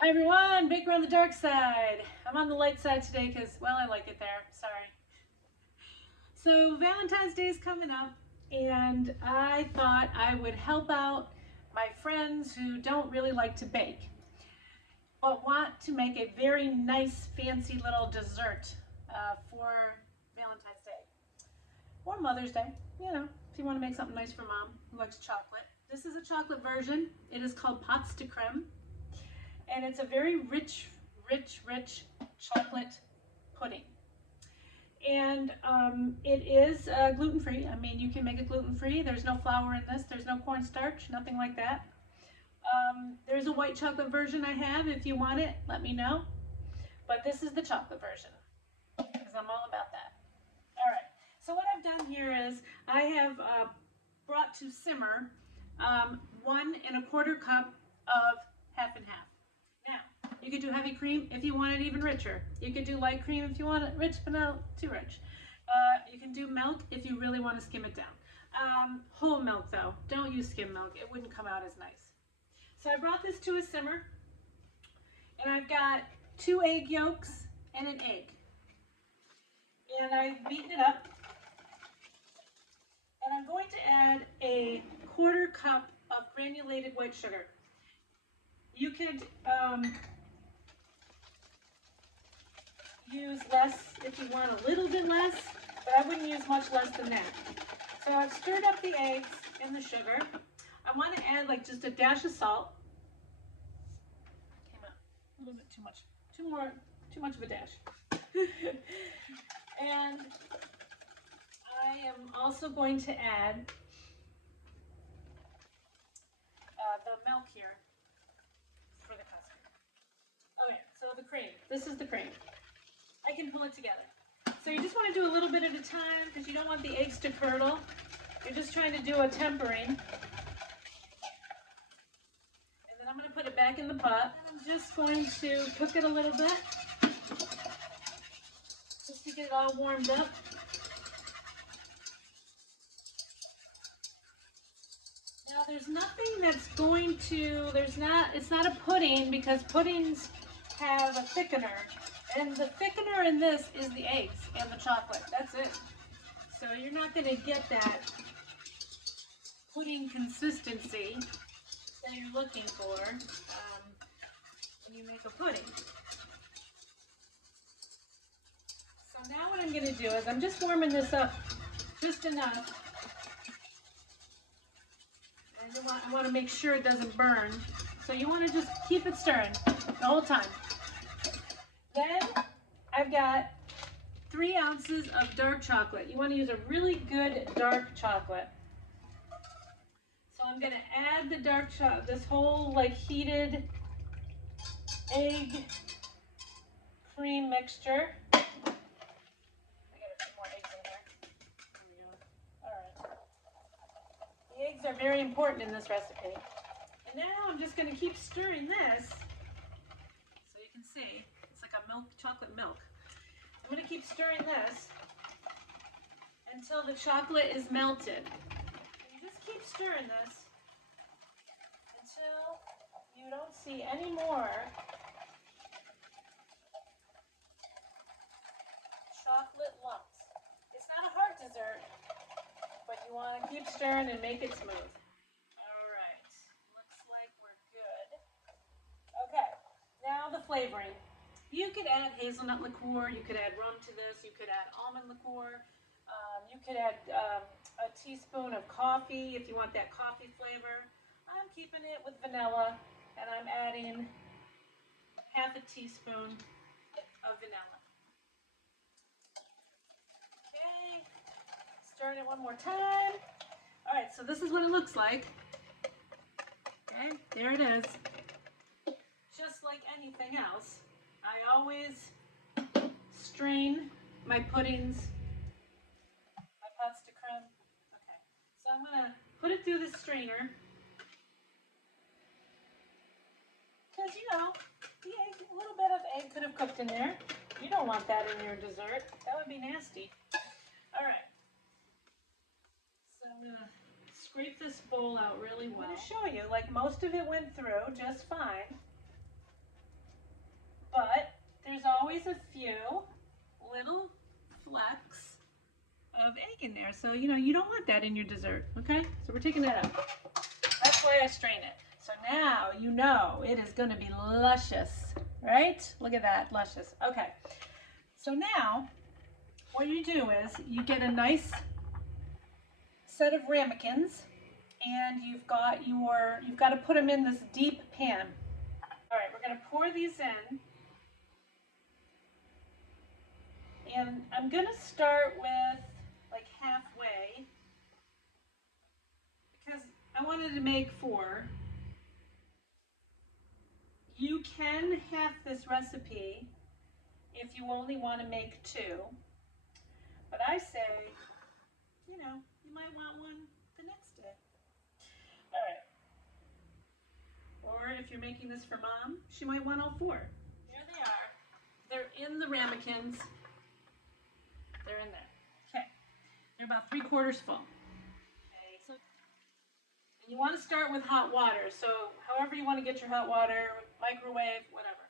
Hi everyone, Baker on the dark side. I'm on the light side today because, well, I like it there. Sorry. So Valentine's Day is coming up and I thought I would help out my friends who don't really like to bake but want to make a very nice fancy little dessert for Valentine's Day or Mother's Day, if you want to make something nice for mom who likes chocolate. This is a chocolate version. It is called Creme. And it's a very rich chocolate pudding. And it is gluten-free. I mean, you can make it gluten-free. There's no flour in this. There's no cornstarch, nothing like that. There's a white chocolate version I have. If you want it, let me know. But this is the chocolate version because I'm all about that. All right. So what I've done here is I have brought to simmer 1 1/4 cup of half and half. Now, you could do heavy cream if you want it even richer. You could do light cream if you want it rich, but not too rich. You can do milk if you really want to skim it down. Whole milk though, don't use skim milk. It wouldn't come out as nice. So I brought this to a simmer, and I've got 2 egg yolks and an egg. And I've beaten it up. And I'm going to add a 1/4 cup of granulated white sugar. You could use less if you want a little bit less, but I wouldn't use much less than that. So I've stirred up the eggs and the sugar. I want to add like just a dash of salt. Came out a little bit too much. Too much of a dash. And I am also going to add the milk here for the custard. Oh yeah, so the cream. This is the cream. I can pull it together. So you just want to do a little bit at a time because you don't want the eggs to curdle. You're just trying to do a tempering. And then I'm going to put it back in the pot. And I'm just going to cook it a little bit just to get it all warmed up. Now there's nothing that's going to, it's not a pudding because puddings have a thickener. And the thickener in this is the eggs and the chocolate. That's it. So you're not going to get that pudding consistency that you're looking for when you make a pudding. So now what I'm going to do is I'm just warming this up just enough. I want to make sure it doesn't burn. So you want to just keep it stirring the whole time. Then I've got 3 ounces of dark chocolate. You want to use a really good dark chocolate. So I'm going to add the dark chocolate, this whole like heated egg cream mixture. I got a few more eggs in here. There we go. All right. The eggs are very important in this recipe. And now I'm just going to keep stirring this so you can see. It's like a chocolate milk. I'm going to keep stirring this until the chocolate is melted. And you just keep stirring this until you don't see any more chocolate lumps. It's not a hard dessert, but you want to keep stirring and make it smooth. All right, looks like we're good. Okay, now the flavoring. You could add hazelnut liqueur, you could add rum to this, you could add almond liqueur, you could add a teaspoon of coffee if you want that coffee flavor. I'm keeping it with vanilla, and I'm adding half a teaspoon of vanilla. Okay, stirring it one more time. All right, so this is what it looks like. Okay, there it is. Just like anything else, I always strain my puddings, my pasta creme. Okay, so I'm going to put it through the strainer. Because, the egg, a little bit of egg could have cooked in there. You don't want that in your dessert. That would be nasty. All right. So I'm going to scrape this bowl out really well. I'm going to show you, like most of it went through just fine. a few little flecks of egg in there. So, you know, you don't want that in your dessert, okay? So we're taking that out. That's why I strain it. So now you know it is going to be luscious, right? Look at that, luscious. Okay. So now what you do is you get a nice set of ramekins, and you've got to put them in this deep pan. All right, we're going to pour these in. And I'm going to start with like halfway because I wanted to make 4. You can half this recipe if you only want to make 2. But I say, you know, you might want one the next day. All right. Or if you're making this for Mom, she might want all 4. Here they are. They're in the ramekins. They're in there. Okay. They're about 3/4 full. Okay. So, and you want to start with hot water. So however you want to get your hot water, microwave, whatever.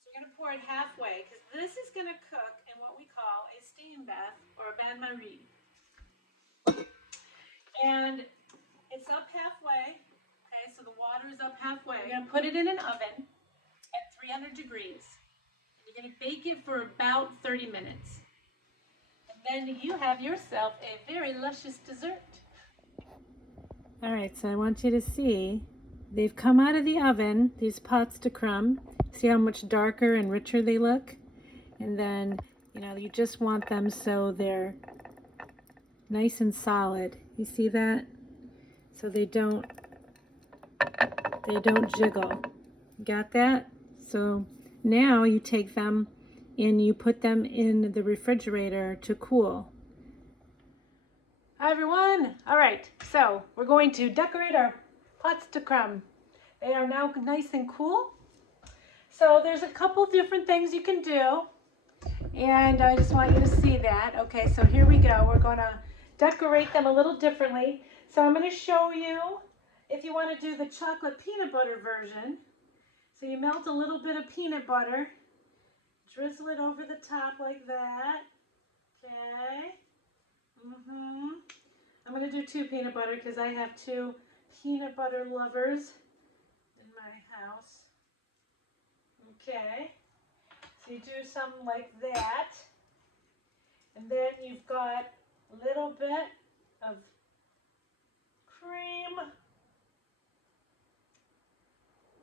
So you're going to pour it halfway because this is going to cook in what we call a steam bath or a bain-marie. And it's up halfway. Okay, so the water is up halfway. You're going to put it in an oven at 300 degrees. And you're going to bake it for about 30 minutes. Then you have yourself a very luscious dessert. All right, so I want you to see, they've come out of the oven, these pots de creme. See how much darker and richer they look? And then, you know, you just want them so they're nice and solid. You see that? So they don't jiggle. Got that? So now you take them and you put them in the refrigerator to cool. Hi everyone! Alright, so we're going to decorate our pots de creme. They are now nice and cool. So there's a couple different things you can do, and I just want you to see that. Okay, so here we go. We're going to decorate them a little differently. So I'm going to show you if you want to do the chocolate peanut butter version. So you melt a little bit of peanut butter. Drizzle it over the top like that. Okay. I'm going to do 2 peanut butter because I have 2 peanut butter lovers in my house. Okay. So you do something like that. And then you've got a little bit of cream.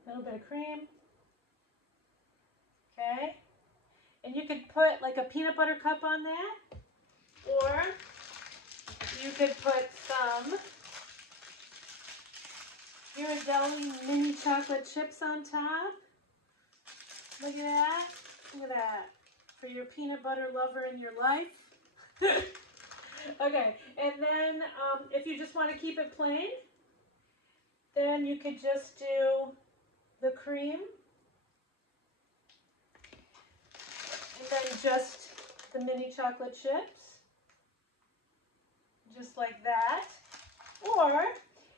A little bit of cream. Okay. And you could put like a peanut butter cup on that, or you could put some Ghirardelli mini chocolate chips on top. Look at that. Look at that. For your peanut butter lover in your life. Okay, and then if you just want to keep it plain, then you could just do the cream. And then just the mini chocolate chips, just like that. Or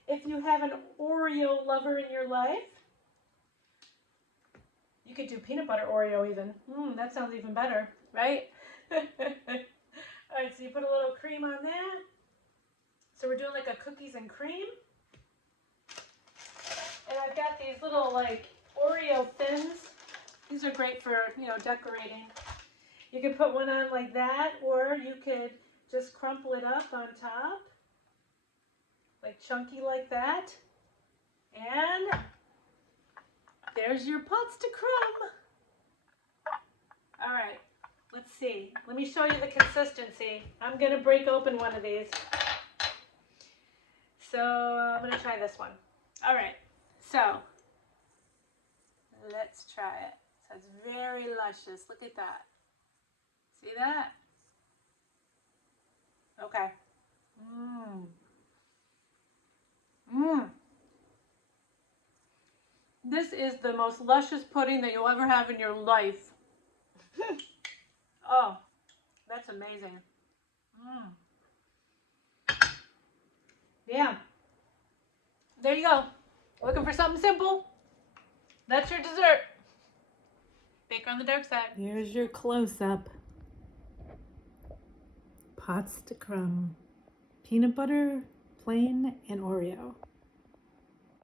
if you have an Oreo lover in your life, you could do peanut butter Oreo even. That sounds even better, right? All right, so you put a little cream on that. So we're doing like a cookies and cream. And I've got these little like Oreo thins. These are great for, you know, decorating. You could put one on like that, or you could just crumple it up on top, like chunky like that. And there's your pots de creme. All right, let's see. Let me show you the consistency. I'm going to break open one of these. So I'm going to try this one. All right, so let's try it. So it's very luscious. Look at that. See that? Okay. This is the most luscious pudding that you'll ever have in your life. Oh, that's amazing. Yeah. There you go. Looking for something simple? That's your dessert. Bake on the dark side. Here's your close-up. Pots de creme. Peanut butter, plain, and Oreo.